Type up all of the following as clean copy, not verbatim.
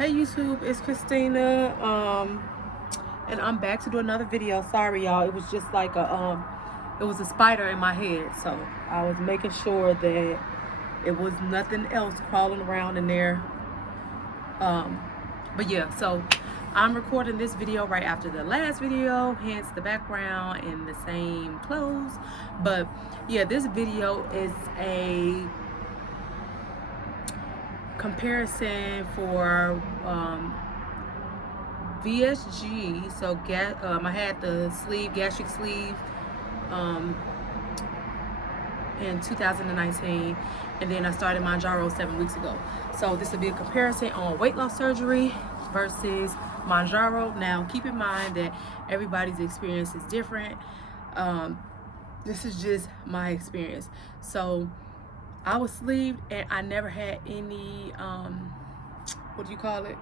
Hey YouTube, it's Christina, and I'm back to do another video. Sorry y'all, it was just like it was a spider in my head, so I was making sure that it was nothing else crawling around in there. But yeah, so I'm recording this video right after the last video, hence the background and the same clothes. But yeah, this video is a comparison for VSG. So I had the gastric sleeve in 2019, and then I started Mounjaro 7 weeks ago. So this will be a comparison on weight loss surgery versus Mounjaro. Now keep in mind that everybody's experience is different. This is just my experience. So I was sleeved and I never had any what do you call it,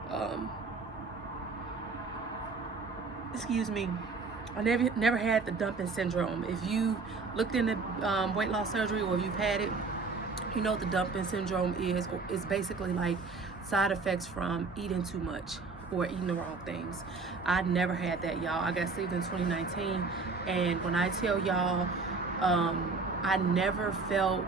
excuse me, I never had the dumping syndrome. If you looked into weight loss surgery, or if you've had it, you know what the dumping syndrome is. It's basically like side effects from eating too much or eating the wrong things. I never had that, y'all. I got sleeved in 2019, and when I tell y'all, I never felt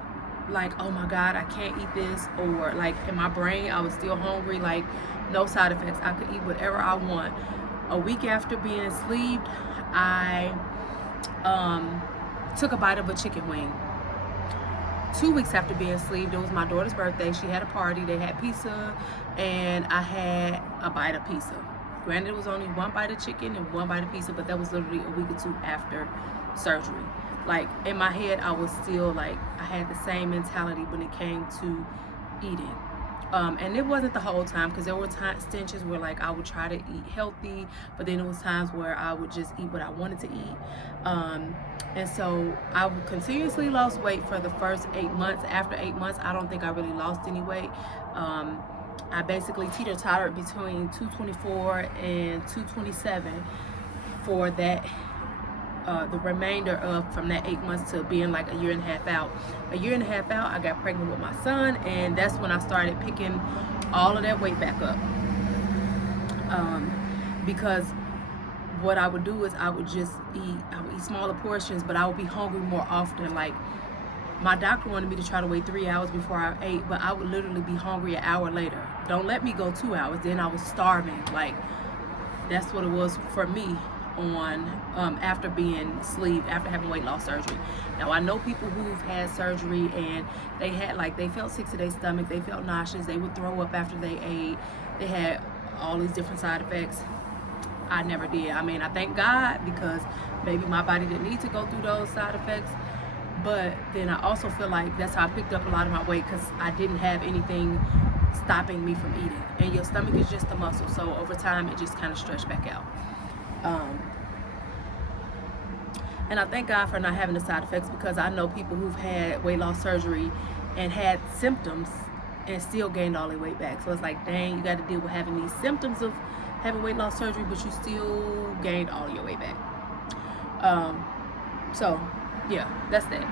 like, oh my God, I can't eat this, or like in my brain I was still hungry. Like, no side effects. I could eat whatever I want. A week after being sleeved, I took a bite of a chicken wing. 2 weeks after being sleeved, it was my daughter's birthday. She had a party, they had pizza, and I had a bite of pizza. Granted, it was only one bite of chicken and one bite of pizza, but that was literally a week or two after surgery. Like, in my head, I was still like, I had the same mentality when it came to eating. And it wasn't the whole time, because there were stenches where like I would try to eat healthy, but then there was times where I would just eat what I wanted to eat. And so I would continuously lost weight for the first 8 months. After 8 months, I don't think I really lost any weight. I basically teeter-tottered between 224 and 227 for that the remainder of from that 8 months to being like a year and a half out. A year and a half out, I got pregnant with my son, and that's when I started picking all of that weight back up. Because what I would do is I would eat smaller portions, but I would be hungry more often. Like, my doctor wanted me to try to wait 3 hours before I ate, but I would literally be hungry an hour later. Don't let me go 2 hours, then I was starving. Like, that's what it was for me on after being sleeved, after having weight loss surgery. Now, I know people who've had surgery and they felt sick to their stomach, they felt nauseous, they would throw up after they ate, they had all these different side effects. I never did. I mean, I thank God, because maybe my body didn't need to go through those side effects. But then I also feel like that's how I picked up a lot of my weight, because I didn't have anything stopping me from eating. And your stomach is just a muscle, so over time it just kind of stretched back out. And I thank God for not having the side effects, because I know people who've had weight loss surgery and had symptoms and still gained all their weight back. So it's like, dang, you got to deal with having these symptoms of having weight loss surgery, but you still gained all your weight back. So yeah, that's that.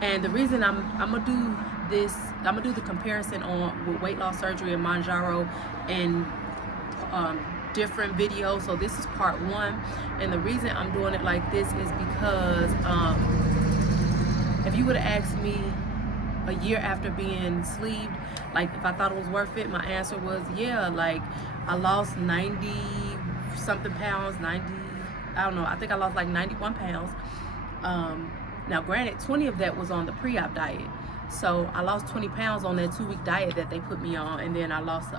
And the reason I'm gonna do this, I'm gonna do the comparison with weight loss surgery and Mounjaro and different videos. So this is part 1, and the reason I'm doing it like this is because if you would have asked me a year after being sleeved, like if I thought it was worth it, my answer was yeah. Like, I lost 90 something pounds, I don't know, I think I lost like 91 pounds. Now granted, 20 of that was on the pre-op diet, so I lost 20 pounds on that 2-week diet that they put me on, and then I lost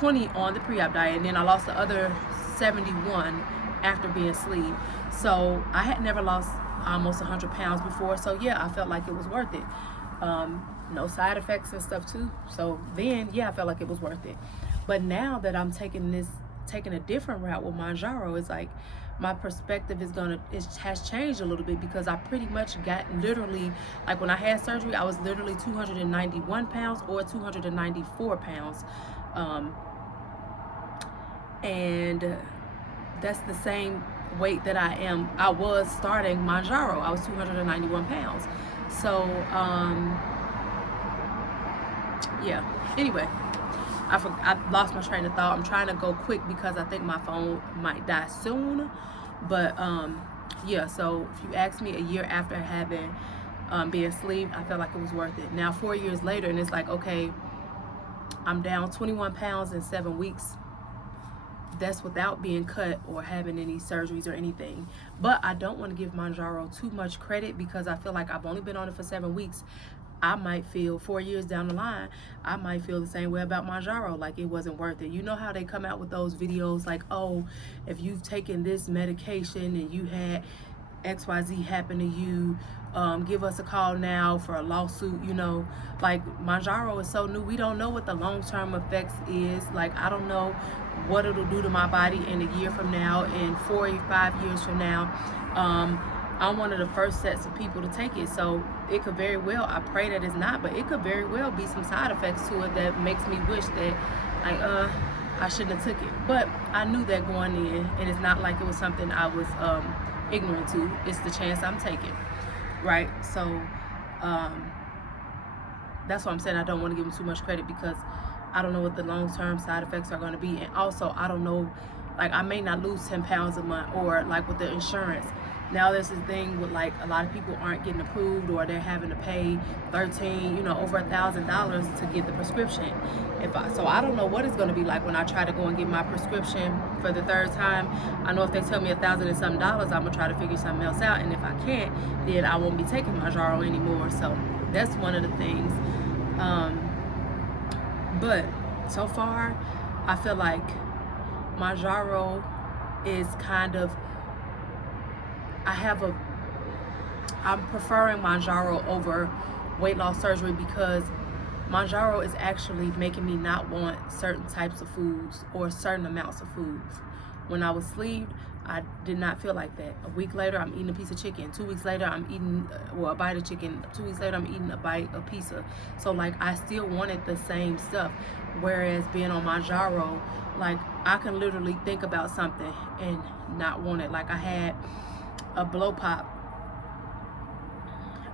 20 on the pre-op diet, and then I lost the other 71 after being sleeved. So I had never lost almost 100 pounds before, so yeah, I felt like it was worth it. No side effects and stuff too, so then yeah, I felt like it was worth it. But now that I'm taking a different route with Mounjaro, it's like my perspective has changed a little bit, because I pretty much got literally, like when I had surgery, I was literally 291 pounds or 294 pounds. And that's the same weight that I was starting Mounjaro. I was 291 pounds. So yeah, anyway, I lost my train of thought. I'm trying to go quick because I think my phone might die soon. But yeah, so if you ask me, a year after having being sleeved, I felt like it was worth it. Now 4 years later, and it's like, okay, I'm down 21 pounds in 7 weeks. That's without being cut or having any surgeries or anything. But I don't want to give Mounjaro too much credit because I feel like I've only been on it for 7 weeks. I might feel 4 years down the line, I might feel the same way about Mounjaro, like it wasn't worth it. You know how they come out with those videos like, oh, if you've taken this medication and you had XYZ happen to you, give us a call now for a lawsuit. You know, like Mounjaro is so new, we don't know what the long-term effects is. Like, I don't know what it'll do to my body in a year from now, in 4 or 5 years from now. I'm one of the first sets of people to take it, so it could very well, I pray that it's not, but it could very well be some side effects to it that makes me wish that, like, I shouldn't have took it. But I knew that going in, and it's not like it was something I was ignorant to. It's the chance I'm taking, right? So that's what I'm saying. I don't want to give them too much credit because I don't know what the long-term side effects are going to be, and also I don't know, like, I may not lose 10 pounds a month, or like with the insurance. Now there's this thing with, like, a lot of people aren't getting approved, or they're having to pay $13, you know, over $1,000 to get the prescription. So I don't know what it's going to be like when I try to go and get my prescription for the 3rd time. I know if they tell me $1,000 and something, I'm gonna try to figure something else out, and if I can't, then I won't be taking Mounjaro anymore. So that's one of the things. But so far, I feel like Mounjaro is kind of, I'm preferring Mounjaro over weight loss surgery because Mounjaro is actually making me not want certain types of foods or certain amounts of foods. When I was sleeved, I did not feel like that. A week later, I'm eating a piece of chicken. 2 weeks later, I'm eating, a bite of chicken. 2 weeks later, I'm eating a pizza. So, like, I still wanted the same stuff. Whereas being on Mounjaro, like, I can literally think about something and not want it. Like, I had a blow pop.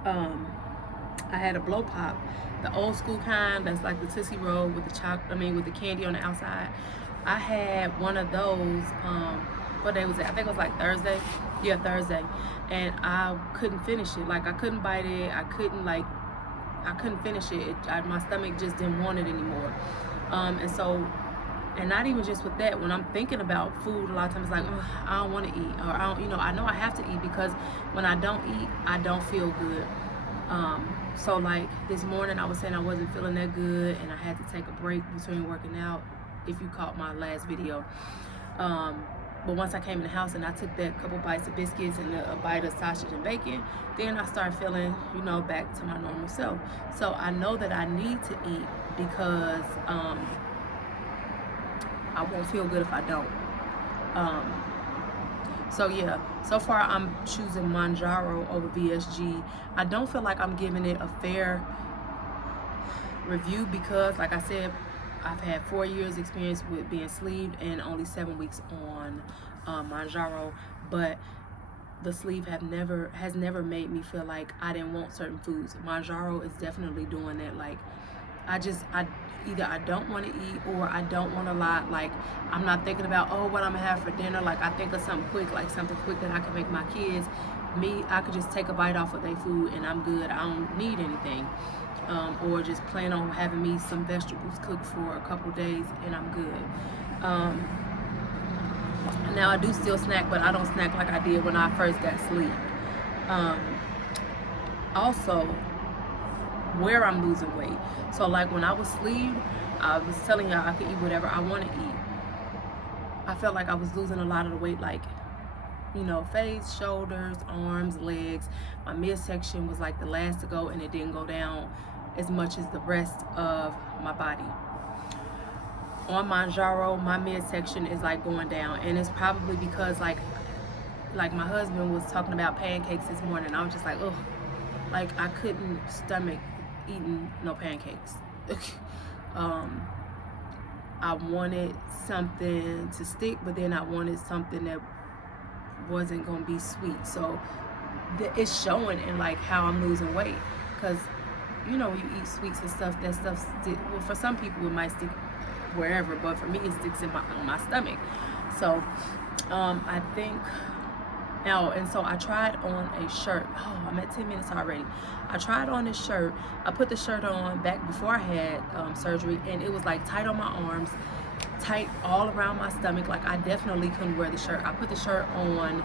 I had a blow pop, the old school kind that's like the Tootsie Roll with the with the candy on the outside. I had one of those, what day was it? I think it was like Thursday. Yeah, Thursday. And I couldn't finish it. Like, I couldn't bite it. I couldn't finish it. My stomach just didn't want it anymore. And not even just with that, when I'm thinking about food, a lot of times it's like, oh, I don't want to eat, or I don't, you know, I know I have to eat because when I don't eat, I don't feel good. So like this morning, I was saying I wasn't feeling that good, and I had to take a break between working out, if you caught my last video. But once I came in the house and I took that couple bites of biscuits and a bite of sausage and bacon, then I started feeling, you know, back to my normal self. So I know that I need to eat because I won't feel good if I don't. So yeah, so far I'm choosing Mounjaro over VSG. I don't feel like I'm giving it a fair review because, like I said, I've had 4 years experience with being sleeved and only 7 weeks on Mounjaro, but the sleeve has never made me feel like I didn't want certain foods. Mounjaro is definitely doing that. Like, either I don't want to eat or I don't want a lot. Like, I'm not thinking about, oh, what I'm gonna have for dinner. Like, I think of something quick, like something quick that I can make my kids. I could just take a bite off of their food and I'm good. I don't need anything. Or just plan on having me some vegetables cooked for a couple days and I'm good. Now I do still snack, but I don't snack like I did when I first got sleep. Also, where I'm losing weight. So like when I was sleeved, I was telling y'all I could eat whatever I want to eat. I felt like I was losing a lot of the weight, like, you know, face, shoulders, arms, legs. My midsection was like the last to go and it didn't go down as much as the rest of my body. On Mounjaro, my midsection is like going down, and it's probably because like my husband was talking about pancakes this morning. I was just like, ugh, like I couldn't stomach eating no pancakes. I wanted something to stick, but then I wanted something that wasn't gonna be sweet. So it's showing in like how I'm losing weight, because you know, when you eat sweets and stuff, that stuff stick. Well, for some people it might stick wherever, but for me it sticks in on my stomach. So I think now, and so I tried on a shirt. Oh, I'm at 10 minutes already. I tried on this shirt. I put the shirt on back before I had surgery, and it was like tight on my arms, tight all around my stomach. Like I definitely couldn't wear the shirt. I put the shirt on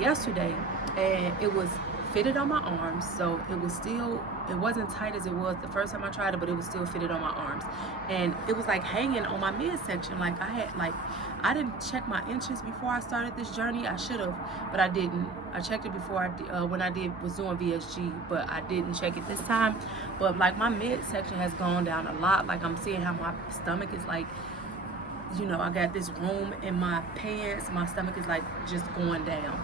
yesterday, and it was fitted on my arms, so it wasn't tight as it was the first time I tried it, but it was still fitted on my arms, and it was like hanging on my midsection. Like I didn't check my inches before I started this journey. I should have, but I didn't. I checked it before when I was doing VSG, but I didn't check it this time. But like my midsection has gone down a lot. Like I'm seeing how my stomach is like, you know, I got this room in my pants. My stomach is like just going down.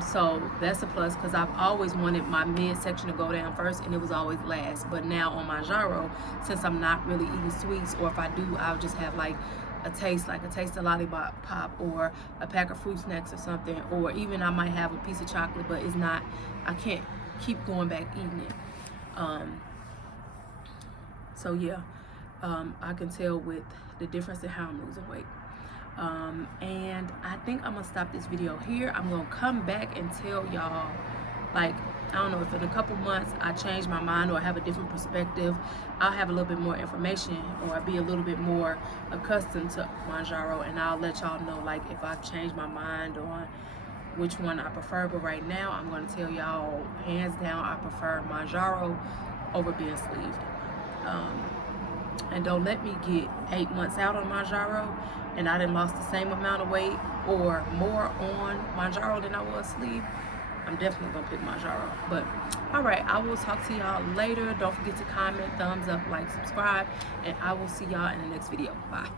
So that's a plus, because I've always wanted my midsection to go down first, and it was always last. But now on Mounjaro, since I'm not really eating sweets, or if I do, I'll just have like a taste of lollipop pop, or a pack of fruit snacks or something, or even I might have a piece of chocolate, but it's not, I can't keep going back eating it. So yeah, I can tell with the difference in how I'm losing weight. And I think I'm gonna stop this video here. I'm gonna come back and tell y'all, like, I don't know if in a couple months I change my mind or have a different perspective, I'll have a little bit more information, or I'll be a little bit more accustomed to Mounjaro, and I'll let y'all know like if I've changed my mind on which one I prefer. But right now I'm gonna tell y'all hands down I prefer Mounjaro over being sleeved. And don't let me get 8 months out on Mounjaro and I done lost the same amount of weight or more on Mounjaro than I was sleeve. I'm definitely gonna pick Mounjaro. But all right, I will talk to y'all later. Don't forget to comment, thumbs up, like, subscribe, and I will see y'all in the next video. Bye.